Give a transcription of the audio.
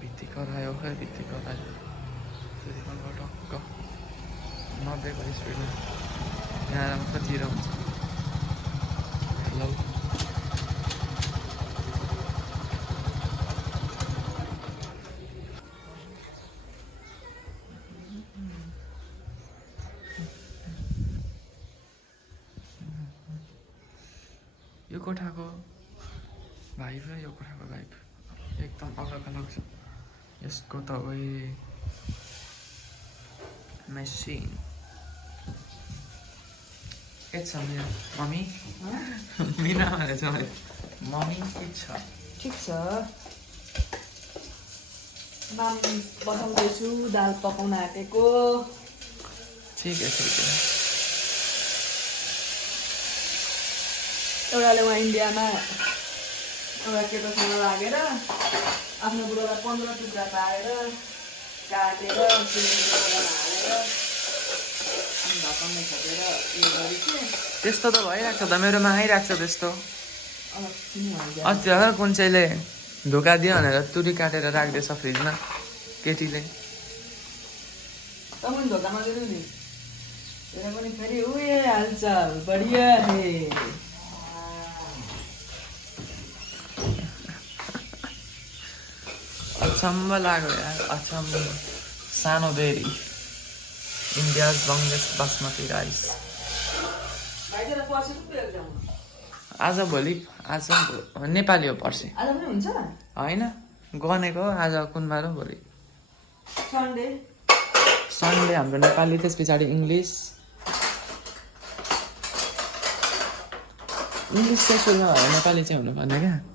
भित्ती करायो खै भित्ती करायो टक्क 90 को स्पिडमा यहाँ मात्र 0 हुन्छ हेलो यो कोठाको भाइब र यो कोठाको भाइब एकदम अलग अलग छ यसको त ओए मेसिन के छ मेरो मम्मी मिना भनेछ मैले मम्मी के छ ठिक छ नाम बनाउँदैछु दाल पकाउन आँटेको ठिक है एउटाले उहाँ इन्डियामा एउटा केटासँग लागेर आफ्नो बुढोलाई 15 टुक्रा पारेर काटेर हालेर अनि ढकनले खोपेर उयो गरेको त्यस्तो त भइरहेको छ त मेरोमा आइरहेको छ त्यस्तो अलग किन भन्छ अस्ति होला कुन चाहिँले धोका दियो भनेर तुरी काटेर राख्दैछ फ्रिजमा केटीले त पनि धोका नदिनु नि तेरो पनि फेरि उयो हालचाल बढिया हे अचम्म लाग्यो यार अचम्म सानो बेरी इन्डियाज लङ्गेस्ट बासमती राइस आज भोलि आज नेपाली हो पर्सि आज पनि हुन्छ होइन गनेको आज कुन बार हो भोलि सन्डे सन्डे हाम्रो नेपाली त्यस पछाडि इङ्ग्लिस चाहिँ सुरुमा भयो नेपाली चाहिँ हुनुपर्ने क्या